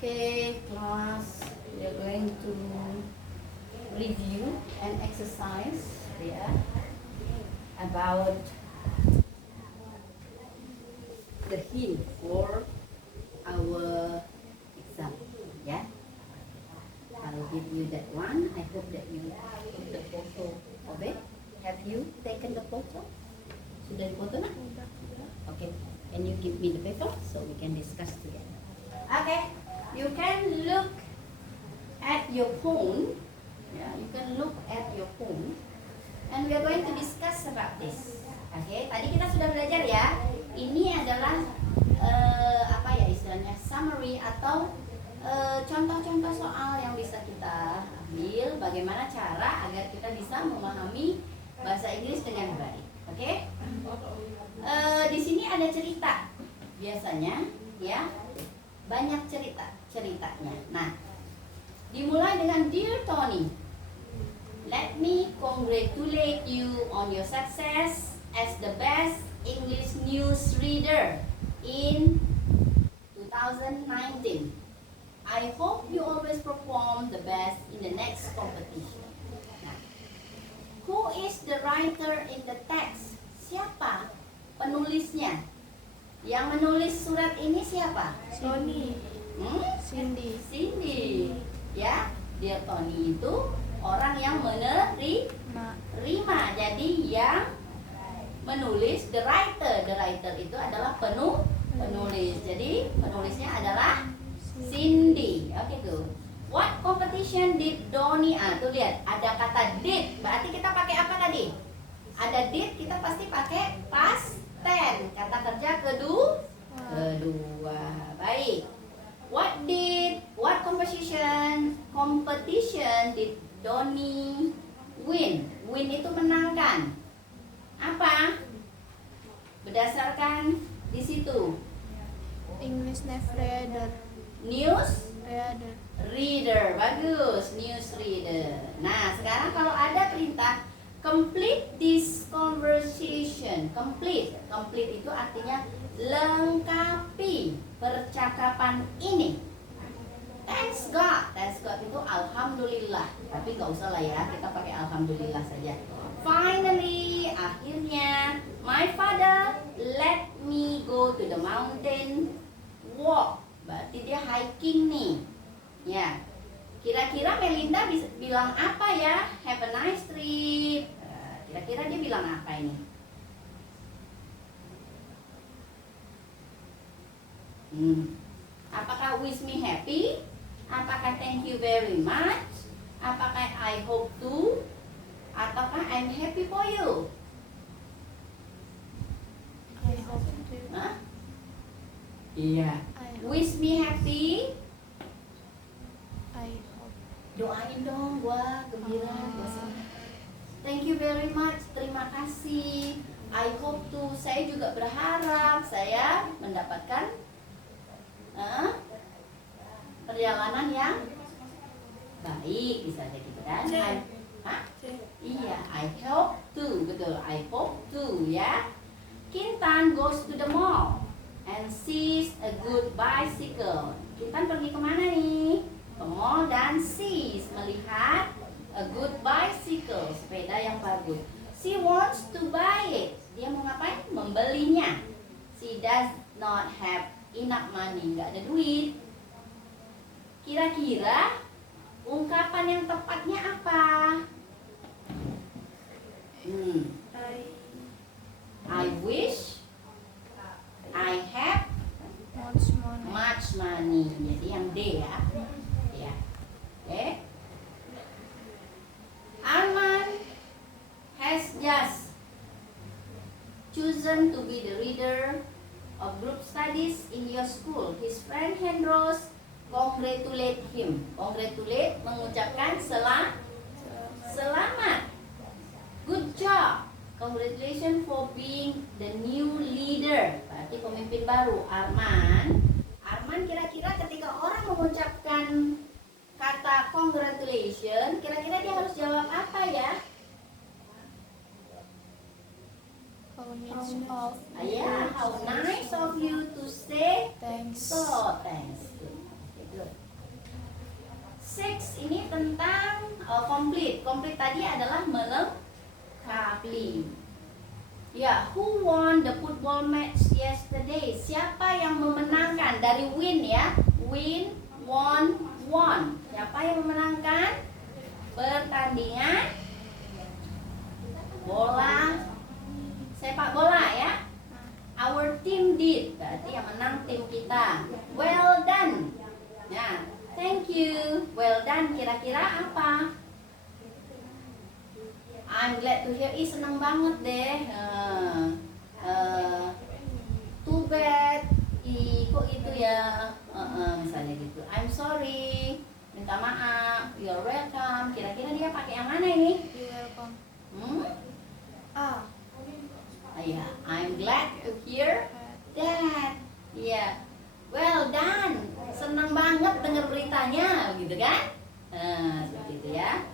Okay, class, we are going to review an exercise about the hint for our exam. Yeah, I'll give you that one. I hope that you took the photo of it. Have you taken the photo? Sudah dipoto nak? Okay, can you give me the paper so we can discuss together? Okay, you can look at your phone. Yeah, you can look at your phone, and we are going to discuss about this. Okay, tadi kita sudah belajar ya. Ini adalah apa ya istilahnya summary atau contoh-contoh soal yang bisa kita ambil. Bagaimana cara agar kita bisa memahami bahasa Inggris dengan baik. Oke? Di sini ada cerita biasanya, ya. Banyak ceritanya. Nah, dimulai dengan Dear Tony, let me congratulate you on your success as the best English news reader in 2019. I hope you always perform the best in the next competition. Nah, who is the writer in the text? Siapa penulisnya? Yang menulis surat ini siapa? Tony. Cindy. Ya, Dear Tony itu orang yang menerima. Jadi yang menulis the writer. The writer itu adalah penulis. Jadi penulisnya adalah Cindy. Oke tuh. What competition did Donny? Tuh lihat, ada kata did. Berarti kita pakai apa tadi? Ada did, kita pasti pakai past tense. Kata kerja kedua. Baik. What competition did Donny win? Win itu menangkan. Apa? Berdasarkan di situ. English reader. News Reader. Bagus, news reader. Nah, sekarang kalau ada perintah complete this conversation. Complete itu artinya lengkapi percakapan ini. Thanks God itu alhamdulillah. Tapi nggak usah lah ya, kita pakai alhamdulillah saja. Finally, akhirnya, my father let me go to the mountain walk. Berarti dia hiking nih. Ya. Kira-kira Melinda bisa bilang apa ya? Have a nice trip. Kira-kira dia bilang apa ini? Apakah wish me happy? Apakah thank you very much? Apakah I hope to? Ataukah I'm happy for you? I hope to. Hah? Iya. Wish me happy. I hope. Doain dong gua gembira, gua senang. Thank you very much. Terima kasih. I hope to. Saya juga berharap saya mendapatkan perjalanan yang baik, bisa jadi gitu kan? Iya, I hope to, betul. I hope to, ya. Kintan goes to the mall and sees a good bicycle. Kintan pergi kemana nih? Ke mall dan sees, melihat a good bicycle, sepeda yang bagus. She wants to buy it. Dia mau ngapain? Membelinya. She does not have enough money, nggak ada duit. Kira-kira ungkapan yang tepatnya apa? I wish I have much money. Jadi yang D ya. Ya. Oke. Arman has just chosen to be the reader of group studies in your school. His friend Hendros congratulate him. Congratulate mengucapkan selamat. Good job. Congratulations for being the new leader. Berarti pemimpin baru. Arman kira-kira ketika orang mengucapkan kata congratulations, kira-kira dia harus jawab apa ya? How nice How nice of you to say thanks. so. Thanks. Good. 6 ini tentang complete. Complete tadi adalah melengkapi. Ya, who won the football match yesterday? Siapa yang memenangkan? Dari win ya. Win, won, won. Siapa yang memenangkan pertandingan bola sepak bola ya? Our team did. Berarti yang menang tim kita. Well done. Ya, thank you. Well done. Kira-kira apa? I'm glad to hear. Senang banget deh. Too bad. Kok itu ya? Misalnya gitu. I'm sorry. Minta maaf. You're welcome. Kira-kira dia pakai yang mana ini? You're welcome. Yeah, I'm glad to hear that. Yeah. Well done. Senang banget dengar beritanya, gitu kan? Seperti itu ya.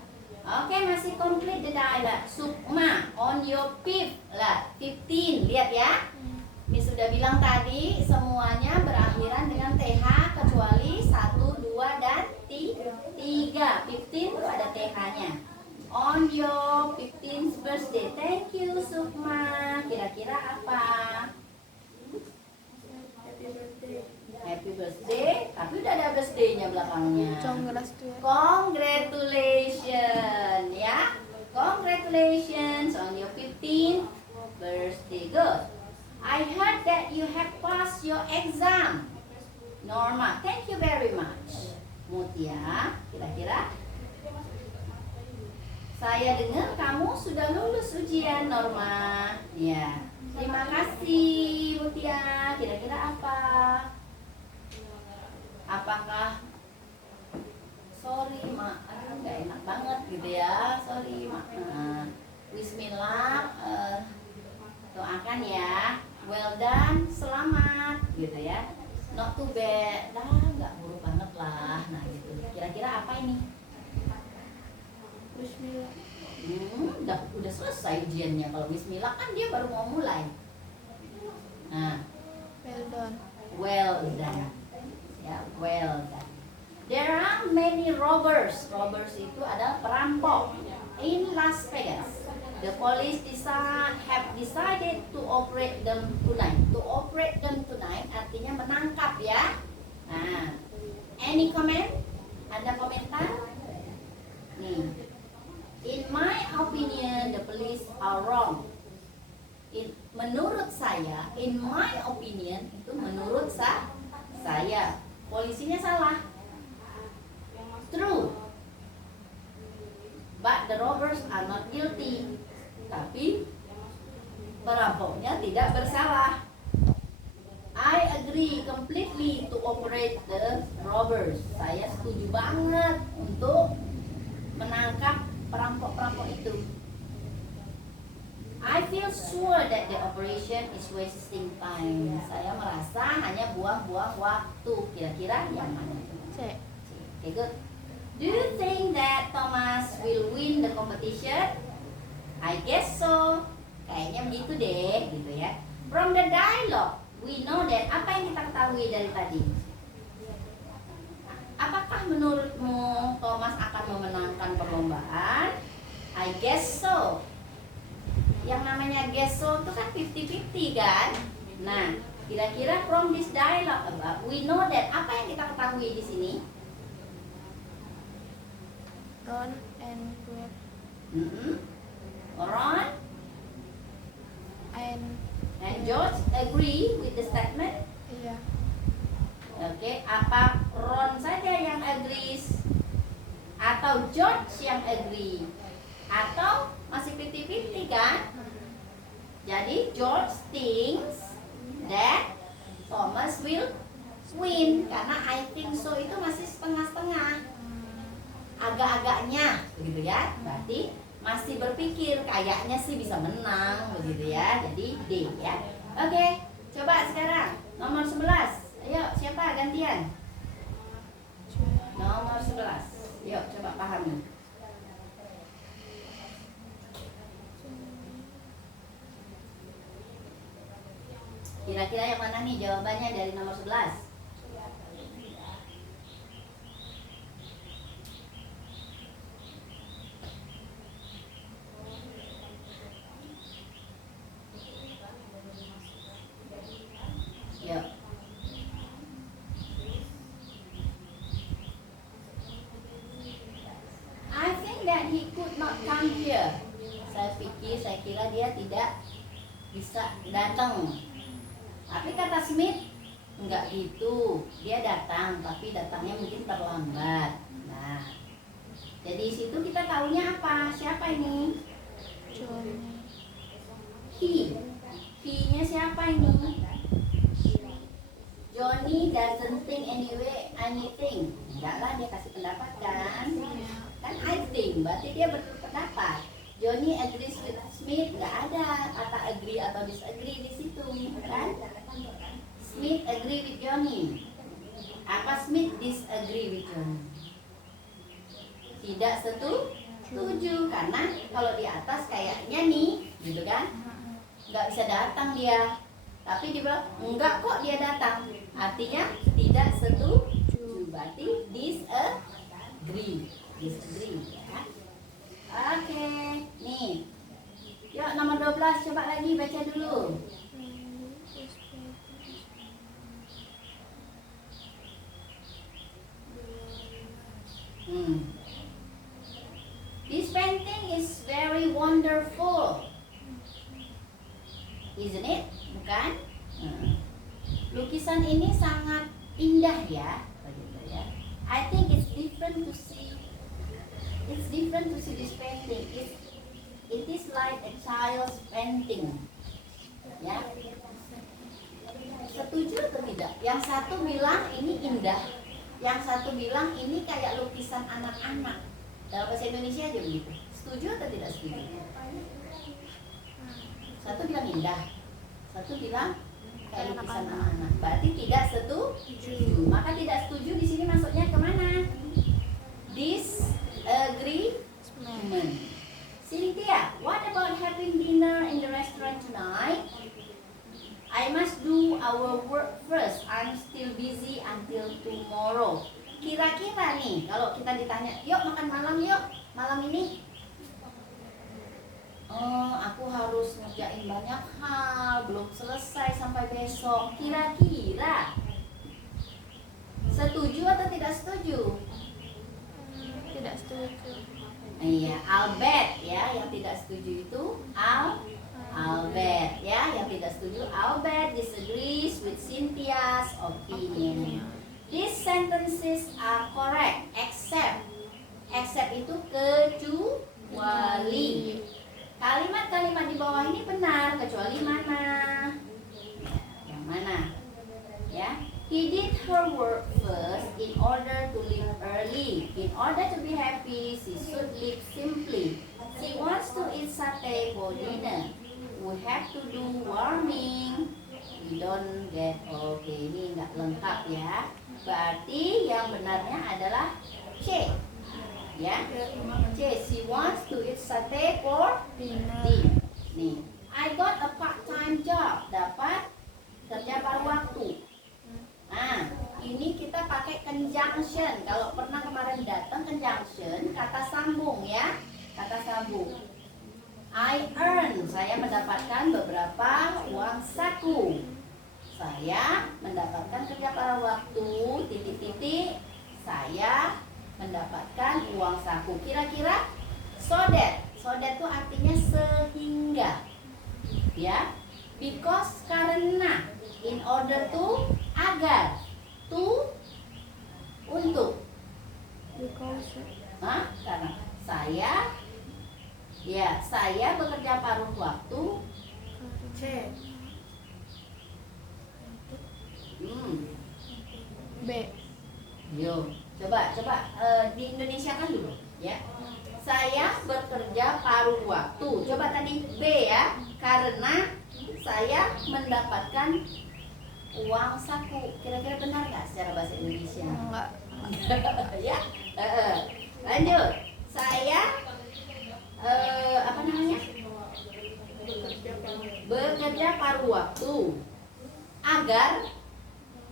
Oke, masih complete the dialogue. Sukma, on your fifth lah, 15. Lihat ya. Miss sudah bilang tadi semuanya berakhiran dengan TH kecuali 1, 2 dan 3. 15 ada TH-nya. On your 15th birthday. Thank you Sukma. Kira-kira apa? Happy birthday. Happy birthday. Tapi udah ada birthday-nya belakangnya. Congratulations ya. Congratulations on your 15th birthday. Good. I heard that you have passed your exam. Norma, thank you very much. Mutia, kira-kira? Saya dengar kamu sudah lulus ujian, Norma. Ya. Terima kasih, Mutia. Kira-kira apa? Apakah sorry, Mak. Aduh, nggak enak banget gitu ya. Sorry, Mak. Bismillah. Doakan ya. Well done, selamat gitu ya. Not too bad. Nggak buruk banget lah. Nah, gitu. Kira-kira apa ini? Bismillah. Udah selesai ujiannya. Kalau bismillah kan dia baru mau mulai. Nah, Well done. well done. Ya, well done. There are many robbers. Robbers itu adalah perampok in Las Vegas. The police have decided to operate them tonight. To operate them tonight artinya menangkap ya. Nah, any comment? Ada komentar? Nih. In my opinion, the police are wrong. Menurut saya, in my opinion, itu menurut saya, polisinya salah. True. But the robbers are not guilty. Tapi perampoknya tidak bersalah. I agree completely to operate the robbers. Saya setuju banget untuk menangkap perampok-perampok itu. I feel sure that the operation is wasting time. Saya merasa hanya buang-buang waktu. Kira-kira yang mana? C. Okay, good. Do you think that Thomas will win the competition? I guess so. Kayaknya begitu deh, gitu ya. From the dialogue, we know that. Apa yang kita ketahui dari tadi? Apakah menurutmu Thomas akan memenangkan perlombaan? I guess so. Yang namanya guess so itu kan 50-50 kan? Nah, kira-kira from this dialogue we know that. Apa yang kita ketahui di sini? Ron and Queer. Ron And George agree with the statement. iya. Oke, apa Ron saja yang agrees atau George yang agree atau masih 50-50 kan? Jadi George thinks that Thomas will win karena I think so itu masih setengah-setengah, agak-agaknya begitu ya. Berarti masih berpikir kayaknya sih bisa menang begitu ya. Jadi D ya. Oke, coba sekarang nomor 11. Ayo, siapa gantian? Nomor 11. Yuk, coba pahami. Kira-kira yang mana nih jawabannya dari nomor 11? not come here. Saya kira dia tidak bisa datang. Tapi kata Smith enggak gitu. Dia datang, tapi datangnya mungkin terlambat. Nah, jadi situ kita taunya apa? Siapa ini? Johnny. He. He-nya siapa ini? Johnny doesn't think anything. Enggak lah, dia kasih pendapat kan? Kan I think, berarti dia berpendapat. Johnny agrees with Smith, nggak ada kata agree atau disagree di situ, kan? Smith agree with Johnny. Apa Smith disagree with Johnny? Tidak setuju, karena kalau di atas kayaknya nih, gitu kan? Nggak bisa datang dia. Tapi dia bilang, enggak kok dia datang. Artinya tidak setuju. Berarti disagree ya. Oke, nih. Yuk nomor 12 coba lagi baca dulu. This painting is very wonderful. Isn't it? Bukan? Lukisan ini sangat indah ya, begitu ya. I think it's different to see this painting. It is like a child's painting. Ya. Setuju atau tidak? Yang satu bilang ini indah, yang satu bilang ini kayak lukisan anak-anak. Dalam bahasa Indonesia aja begitu. Setuju atau tidak setuju? Satu bilang indah, satu bilang kayak lukisan anak-anak. Berarti tidak setuju. Maka tidak setuju di sini masuknya kemana? Disagreement. Cynthia, what about having dinner in the restaurant tonight? I must do our work first. I'm still busy until tomorrow. Kira-kira nih, kalau kita ditanya, yuk makan malam yuk, malam ini. Oh, aku harus ngerjain banyak hal, belum selesai sampai besok. Kira-kira setuju atau tidak setuju? Tidak setuju. Iya, Albert ya, yang tidak setuju itu Albert ya, yang tidak setuju Albert disagrees with Cynthia's opinion. These sentences are correct except itu kecuali. Kalimat-kalimat di bawah ini benar, kecuali mana? Yang mana? Ya. He did her work first in order to leave early. In order to be happy, she should live simply. She wants to eat satay for dinner. We have to do warming. We don't get okay. Ini nggak lengkap ya. Berarti yang benarnya adalah C. Ya, C. She wants to eat satay for dinner. Nih, I got a part-time job. Dapat kerja paruh waktu. Nah, ini kita pakai conjunction. Kalau pernah kemarin datang conjunction, kata sambung ya, kata sambung. I earn, saya mendapatkan beberapa uang saku. Saya mendapatkan kerja paruh waktu, titik-titik. Saya mendapatkan uang saku. Kira-kira so that itu artinya sehingga. Ya, because, karena, in order to, agar, to, untuk. Because. Karena saya bekerja paruh waktu. C. B. Yo, coba di Indonesia kan dulu, ya. Saya bekerja paruh waktu. Coba tadi B ya, karena saya mendapatkan uang saku. Kira-kira benar nggak secara bahasa Indonesia? Enggak. Ya, lanjut. Saya bekerja paruh waktu agar,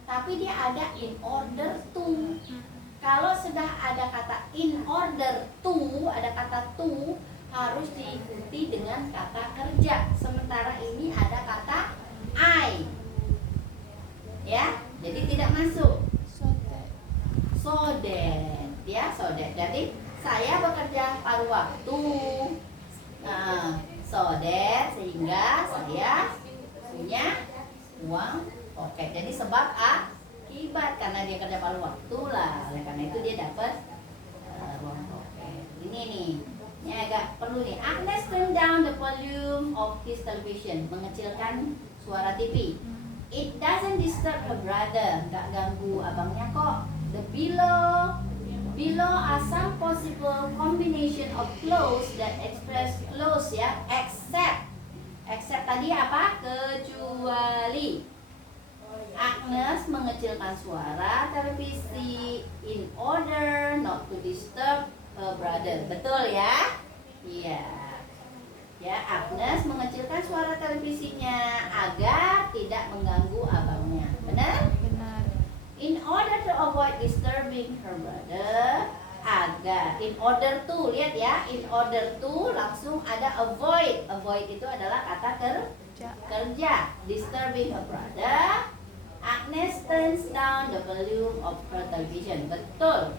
tapi dia ada in order to. Kalau sudah ada kata in order to, ada kata to, harus diikuti dengan kata kerja. Sementara ini ada kata I. Ya, jadi tidak masuk. So that, ya, so that. Jadi saya bekerja paruh waktu. Nah, so that sehingga saya punya uang pocket. Jadi sebab akibat karena dia kerja paruh waktu lah. Oleh karena itu dia dapat uang pocket. Ini nih. Ini agak perlu nih. Agnes turn down the volume of his television. Mengecilkan suara TV. It doesn't disturb her brother. Gak ganggu abangnya kok. The below are some possible combination of clause that express clause ya. Except tadi apa? Kecuali. Agnes mengecilkan suara televisi in order not to disturb her brother. Betul ya? Iya. Ya, Agnes mengecilkan suara televisinya agar tidak mengganggu abangnya. Benar? Benar. In order to avoid disturbing her brother, agar in order to, lihat ya, in order to langsung ada avoid. Avoid itu adalah kata kerja. Disturbing her brother, Agnes turns down the volume of her television. Betul.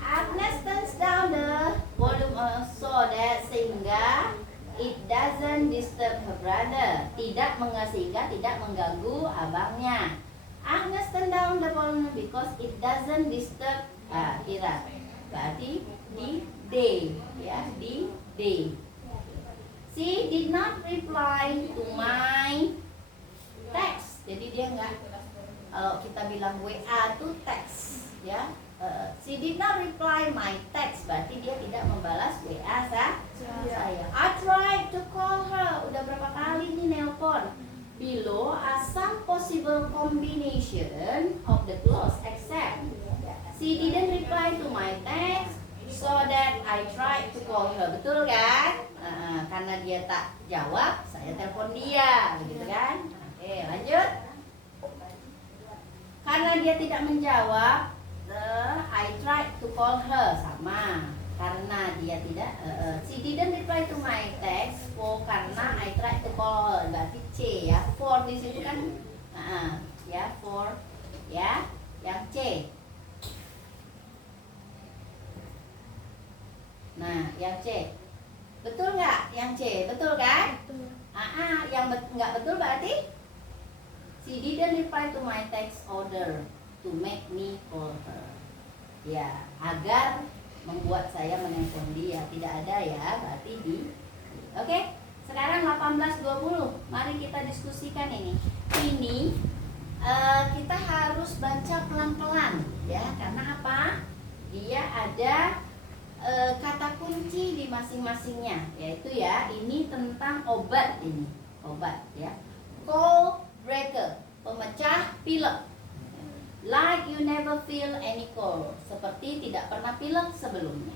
Agnes turns down the volume so that sehingga it doesn't disturb her brother. Sehingga tidak mengganggu abangnya. Agnes turn down the volume because it doesn't disturb Ira. Berarti di day ya, di day. She did not reply to my text. Jadi dia enggak, kalau kita bilang WA itu text ya. She did not reply my text, berarti dia tidak membalas WA saya. I tried to call her. Udah berapa kali nih nelpon. Below are some possible combination of the clause except she didn't reply to my text, so that I tried to call her. Betul kan? Karena dia tak jawab, saya telepon dia, begitu kan? Oke, lanjut. Karena dia tidak menjawab, I tried to call her, sama. Karena dia tidak, she didn't reply to my text. Karena I tried to call her, berarti C ya. For di situ kan, ya for, ya, yang C. Nah, yang C, betul nggak? Yang C, betul kan? Betul. Yang nggak betul berarti she didn't reply to my text order to make me call her. Ya, agar membuat saya menelpon dia. Tidak ada ya, berarti di. Oke, sekarang 18:20. Mari kita diskusikan ini. Ini kita harus baca pelan-pelan ya. Karena apa? Dia ada kata kunci di masing-masingnya, yaitu ya, ini tentang obat ini. Obat ya. Cold breaker, pemecah pilek. Like you never feel any cold, seperti tidak pernah pilek sebelumnya.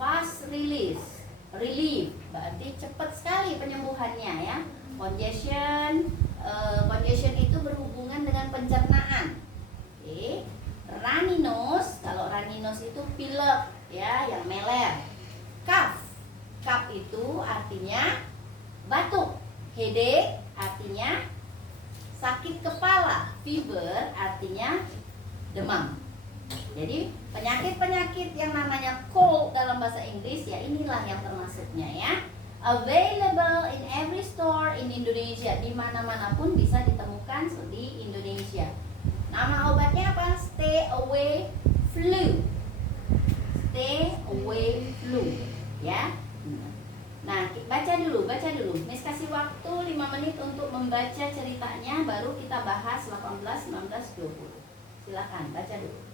Fast release, relief, berarti cepat sekali penyembuhannya ya. Congestion, congestion itu berhubungan dengan pencernaan. Oke. Runny nose, kalau runny nose itu pilek ya, yang meler. Cough, cough itu artinya batuk. Headache artinya sakit kepala. Fever artinya demam. Jadi penyakit-penyakit yang namanya cold dalam bahasa Inggris ya, inilah yang termasuknya ya. Available in every store in Indonesia. Di mana-mana pun bisa ditemukan di Indonesia. Nama obatnya apa? Stay away flu. Stay away flu ya. Nah, baca dulu. Miss kasih waktu 5 menit untuk membaca ceritanya, baru kita bahas 18, 19, 20. Silakan baca dulu.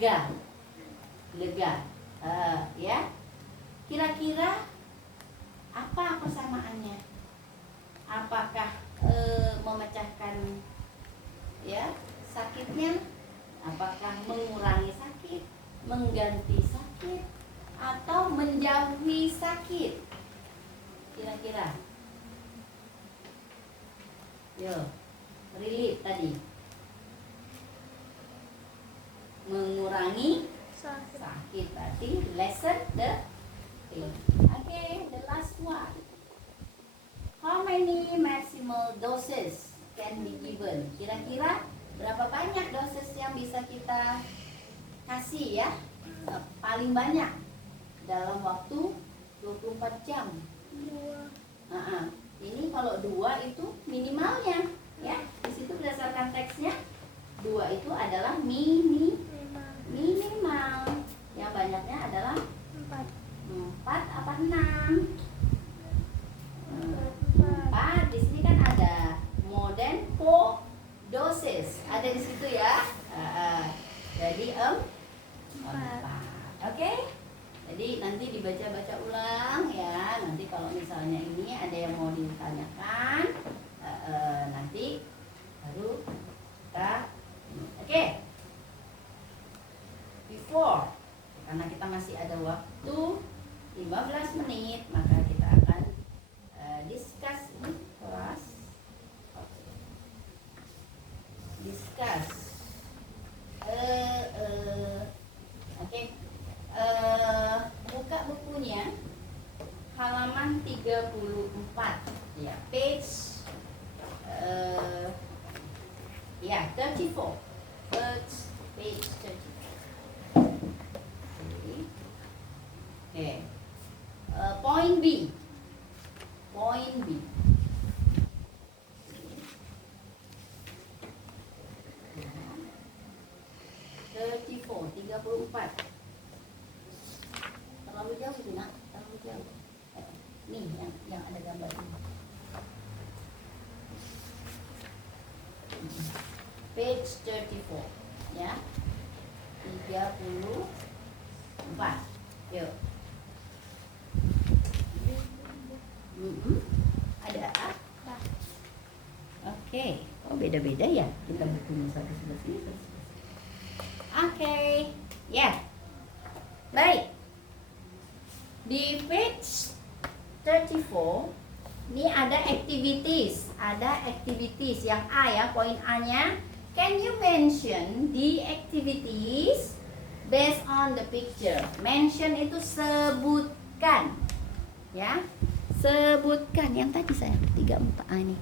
lega, lega. Ya, kira-kira apa persamaannya? Apakah memecahkan ya sakitnya? Apakah mengurangi sakit, mengganti sakit, atau menjauhi sakit? Kira-kira. Yo, relief tadi. Mengurangi Sakit. sakit, berarti lessen the pain. Okay, the last one. How many maximal doses can be given? Kira-kira berapa banyak dosis yang bisa kita kasih ya? Paling banyak dalam waktu 24 jam. 2. Ini kalau 2 itu minimalnya ya. Di situ berdasarkan teksnya 2 itu adalah minimal. Yang banyaknya adalah 4. 4 apa 6? 4. Di sini kan ada more than 4 doses. Ada di situ ya. Jadi 4. Oke? Jadi nanti dibaca-baca ulang ya. Nanti kalau misalnya ini ada yang mau ditanyakan, nanti baru kita oke. Before, karena kita masih ada waktu 15 menit, maka kita akan discuss ini kelas. Discuss. Oke. Buka bukunya halaman 34 ya, page 34. Page 34. Okay. Point B. Point B. Tiga puluh empat. Terlalu jauh sih nak, terlalu jauh. Nih yang ada gambar ini. Page 34 ya. 34. Yuk. Ada apa? Oke. Oh beda-beda ya kita bukunya satu sebelah sini. Oke. Ya. Baik. Di page 34 ini ada activities. Ada activities yang A ya, poin A-nya. Can you mention the activities based on the picture? Mention itu sebutkan. Ya. Sebutkan yang tadi saya 34 ini.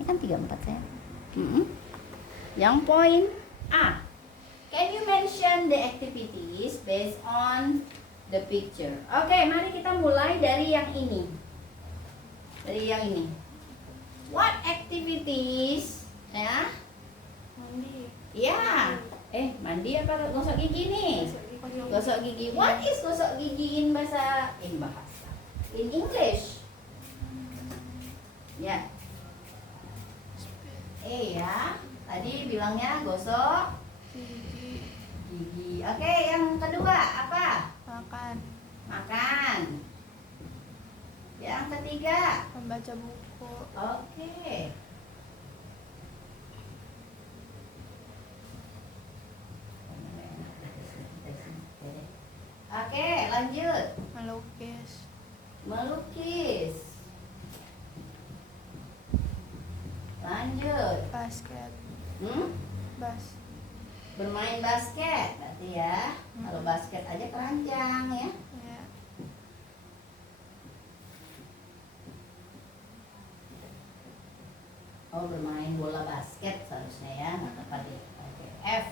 Ini kan 34 saya. Yang poin A. Can you mention the activities based on the picture? Oke, mari kita mulai dari yang ini. Dari yang ini. What activities? Ya. Mandi. Ya. Mandi apa gosok gigi nih? Gosok gigi. What is gosok gigi in bahasa in English? Ya. Ya. Tadi bilangnya gosok gigi. Oke, yang kedua apa? Makan. Makan. Yang ketiga. Membaca buku. Oke. Oke, lanjut. Melukis. Melukis. Lanjut. Basket. Bermain basket berarti ya. Kalau basket aja keranjang ya. Ya. Oh, bermain bola basket seharusnya ya, nggak tepat ya. Oke. F.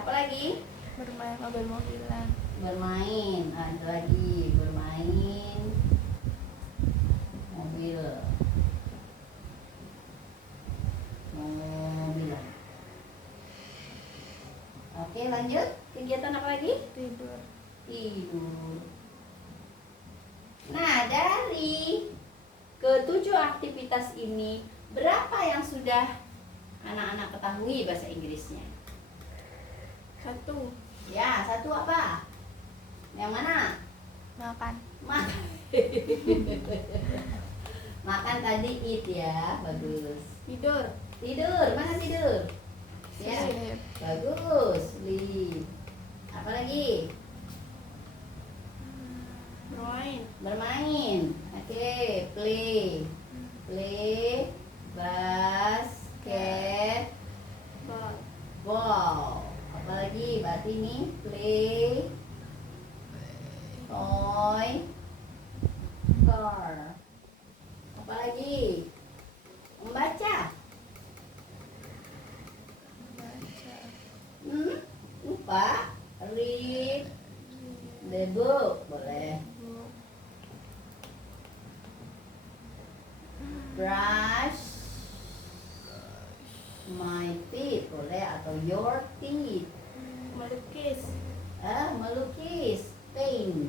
Apa lagi? Bermain mobil-mobilan. Bermain. Ada lagi bermain mobil. Mobilan. Oke, lanjut. Kegiatan apa lagi? Tidur. Tidur. Nah, dari ketujuh aktivitas ini, berapa yang sudah anak-anak ketahui bahasa Inggrisnya? Satu. Ya, satu apa? Yang mana? Makan. Makan. Makan tadi eat ya, bagus. Tidur. Tidur, mana tidur? Ya, Sleep. bagus. Sleep. Apa lagi? Bermain. Bermain. Oke, play. Play basket Ball. ball. Apa lagi? Berarti ini play toy car. Apa lagi? Membaca. Baca. Lupa. Read the book. Boleh. Book. Brush my teeth. Boleh. Atau your teeth. Melukis. Melukis. Paint.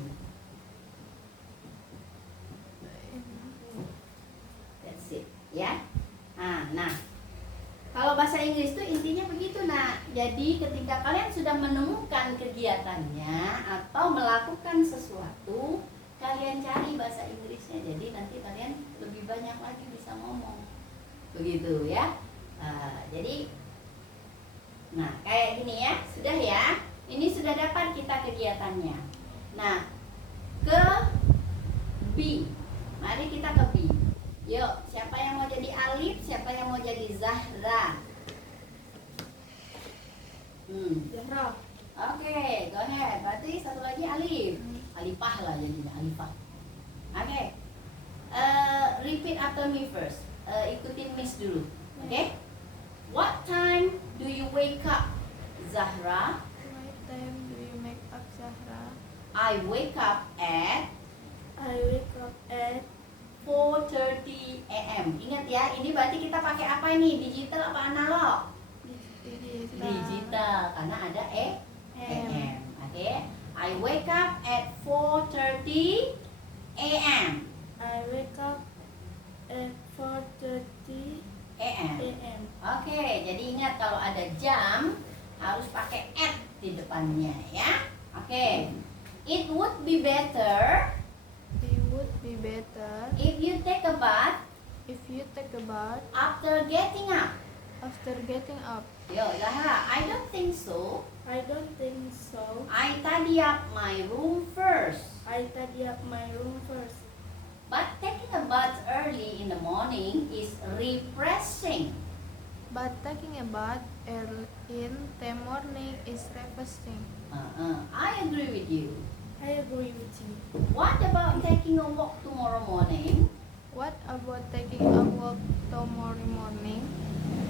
That's it. Ya. Nah, kalau bahasa Inggris itu intinya begitu, nak. Jadi ketika kalian sudah menemukan kegiatannya atau melakukan sesuatu, kalian cari bahasa Inggrisnya. Jadi nanti kalian lebih banyak lagi bisa ngomong. Begitu ya. Jadi, nah kayak gini ya, sudah ya. Ini sudah dapat kita kegiatannya. Nah, ke B. Mari kita ke B. Yuk, siapa yang mau jadi Alif? Siapa yang mau jadi Zahra? Zahra. Oke, go ahead. Berarti satu lagi Alif. Alifah lah jadinya, Alifah. Oke. Repeat after me first. Ikutin Miss dulu. Oke? What time do you wake up, Zahra? What time do you make up, Zahra? I wake up at I wake up at 4:30 a.m. Ingat ya, ini berarti kita pakai apa ini? Digital apa analog? Digital, karena ada AM. Oke. I wake up at 4:30 a.m. I wake up at 4:30 a.m. a.m. Oke, jadi ingat kalau ada jam harus pakai at di depannya ya. Oke. It would be better It would be better if you take a bath if you take a bath after getting up. after getting up. Yo, Zahra, I don't think so. I don't think so. I tidy up my room first. I tidy up my room first. But taking a bath early in the morning is refreshing. But taking a bath early in the morning is refreshing. I agree with you. I agree with you. What about taking a walk tomorrow morning? What about taking a walk tomorrow morning?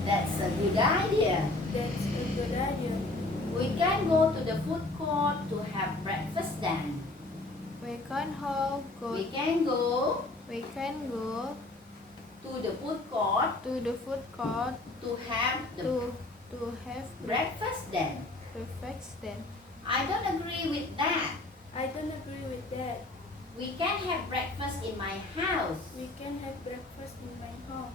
That's a good idea. That's a good idea. We can go to the food court to have breakfast then. We can go We can go to to the food court the food court to have the to have breakfast then. breakfast then. I don't agree with that. I don't agree with that. We can have breakfast in my house. We can have breakfast in my home.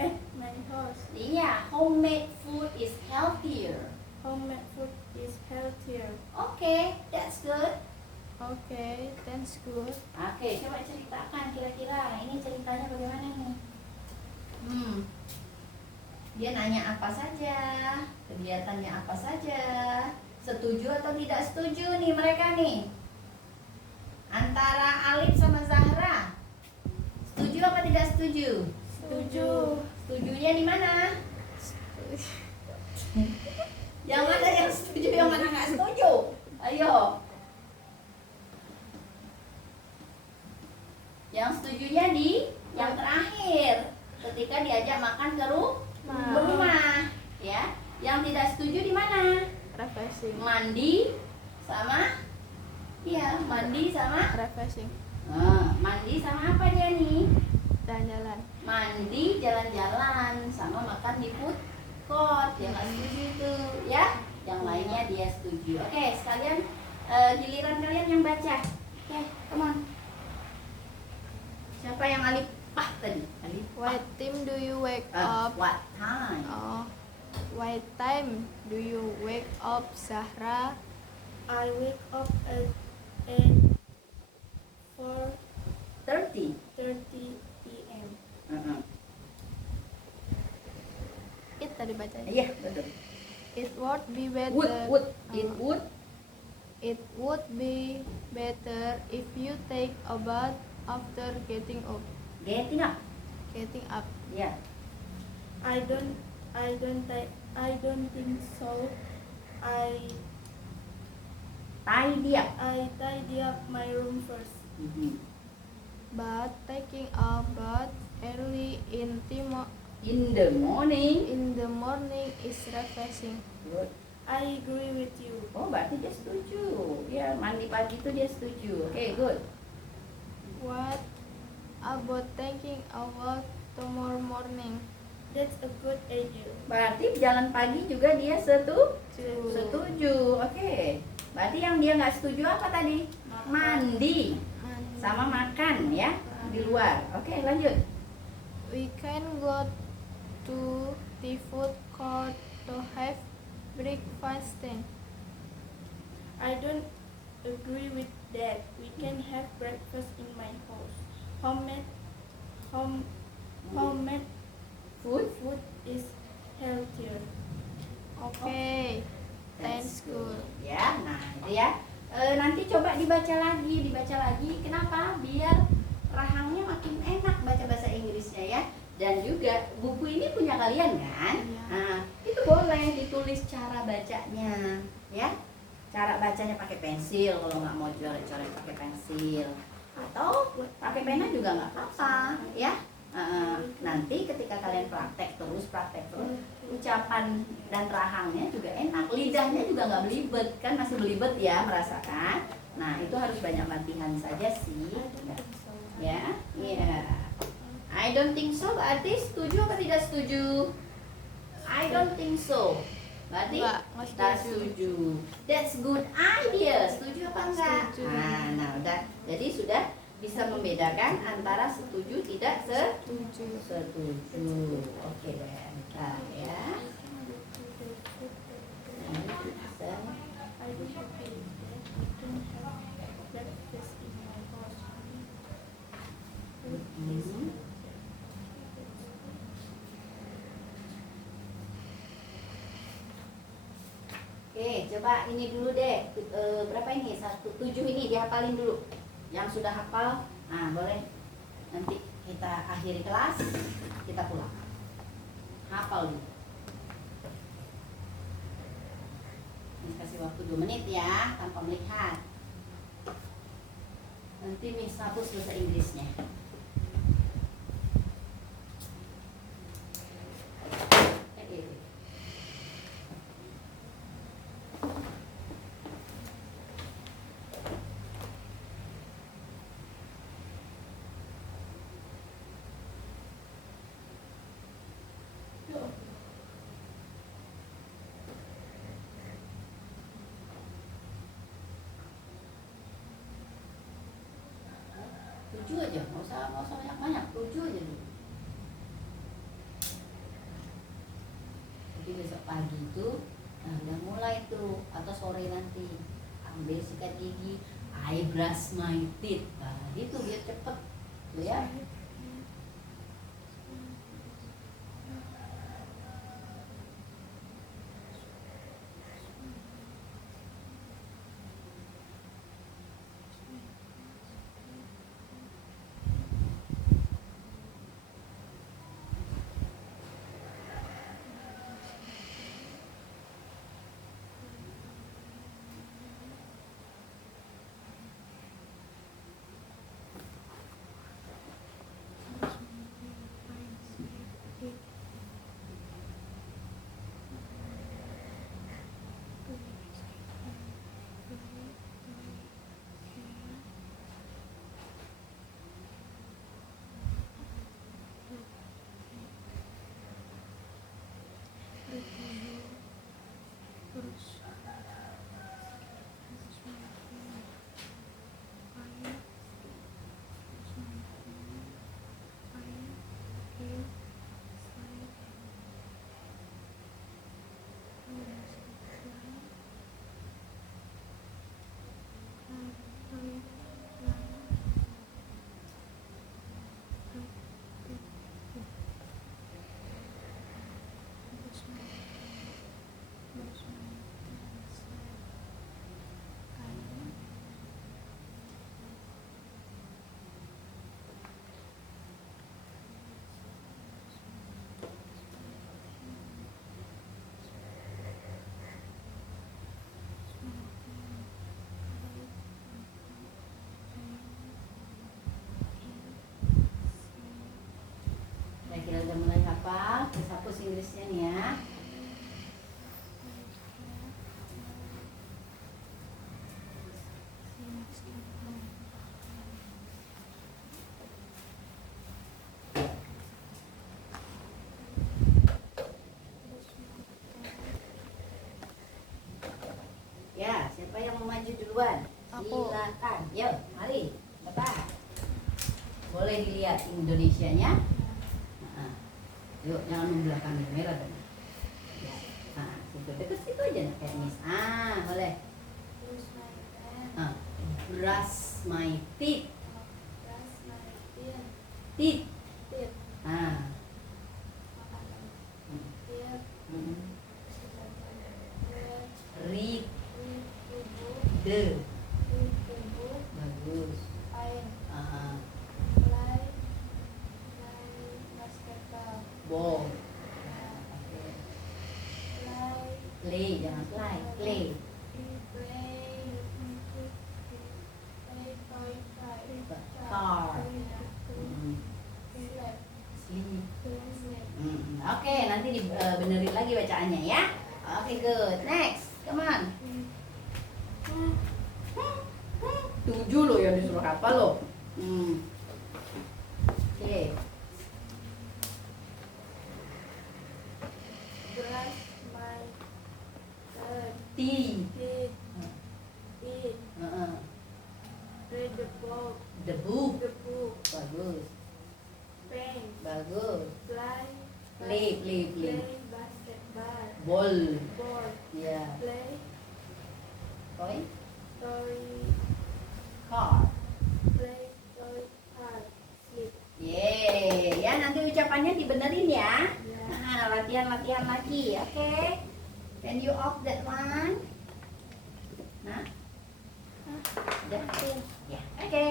At my house. Yeah, homemade food is healthier. Homemade food is healthier. Okay, that's good. Okay, that's good. Oke, coba ceritakan kira-kira ini ceritanya bagaimana nih? Dia nanya apa saja, kegiatannya apa saja, setuju atau tidak setuju nih mereka nih? Antara Alif sama Zahra, setuju apa tidak setuju? Setuju. Setujunya di mana? Yang mana yang setuju, yang mana nggak setuju? Ayo. Yang setujunya di yang terakhir, ketika diajak makan ke rumah, ya. Yang tidak setuju di mana? Refreshing. Mandi sama, iya, mandi sama. Refreshing. Mandi sama apa dia nih? Jalan-jalan. Mandi, jalan-jalan, sama makan di food court. Dia nggak setuju tuh, ya. Yang lainnya dia setuju. Oke, sekalian giliran kalian yang baca. Oke, come on. Siapa yang Alif? Tadi. Alif. What time do you wake What up? time? Oh, What time do you wake up, Zahra? I wake up at 30. 4:30 p.m. It tadi bacanya. Iya, betul. It would be better. It would be better if you take a bath after getting up. Getting up. Getting up. Ya. I don't think so. Tidy up. I tidy up my room first. But taking a bath early In the morning. is refreshing. Good. I agree with you. Oh, berarti dia setuju. Ya, mandi pagi itu dia setuju. Oke, good. What about taking a walk tomorrow morning? That's a good idea. Berarti jalan pagi juga dia setuju. Oke. Berarti yang dia nggak setuju apa tadi? Mandi sama makan ya di luar. Oke, lanjut. We can go to the food court to have breakfast then. I don't agree with that. We can have breakfast in my house. Homemade food is healthier. Okay, thanks good. Ya, nah itu ya. Nanti coba dibaca lagi. Kenapa? Biar rahangnya makin enak baca bahasa Inggrisnya ya. Dan juga buku ini punya kalian kan? Iya. Nah, itu boleh ditulis cara bacanya, ya. Cara bacanya pakai pensil kalau nggak mau coret-coret pakai pensil, atau pakai pena juga nggak apa-apa, ya. Nanti ketika kalian praktek terus, ucapan dan rahangnya juga enak, lidahnya juga nggak belibet, kan masih belibet ya merasakan. Nah itu harus banyak latihan saja sih, ya. I don't think so berarti setuju apa tidak setuju? I don't think so berarti Nggak tidak setuju. That's good idea, setuju apa enggak? Setuju. Nah udah, jadi sudah bisa membedakan antara setuju tidak setuju. Oke deh, bentar ya. Nah, bisa. I don't agree with that. We can have breakfast in my house. Oke, coba ini dulu deh. Berapa ini? 7 ini dihafalin dulu. Yang sudah hafal, nah boleh. Nanti kita akhiri kelas, kita pulang. Hafal dulu. Ini kasih waktu 2 menit ya, tanpa melihat. Nanti Miss hapus bahasa Inggrisnya. Tujuh aja, nggak usah banyak, 7 aja dulu. Jadi besok pagi itu, nah udah mulai tuh, atau sore nanti ambil sikat gigi, I brush my teeth, nah gitu biar cepet, tuh ya. hapus Inggrisnya nih ya. Ya, siapa yang mau maju duluan? Aku. Silakan. Yuk, mari. Bapak. Boleh dilihat Indonesianya. Nah, yuk, jangan membelakangi kamera dong. Ya. Nah, situ dekat situ aja nah, kayak Miss. Boleh. Brush my teeth. Teeth. Ah. Read the. Bagus. Ball. Play, jangan fly. Play. Car. Sleep. Oke, nanti dibenerin lagi bacaannya ya. Oke, good. Next, come on. 7 loh yang disuruh hafal loh. Oke. Brush my T. teeth. Eat. Read the book. The book. The book. Bagus. Paint. Bagus. Fly. Play. Play basketball. Ball. Ball. Ya. Play. Toy. Toy. Car. Play. Toy. Car. Sleep. Yeay. Ya, nanti ucapannya dibenerin ya. Ya. Nah, latihan lagi. Oke. Can you off that one? Nah. Udah. Ya. Oke.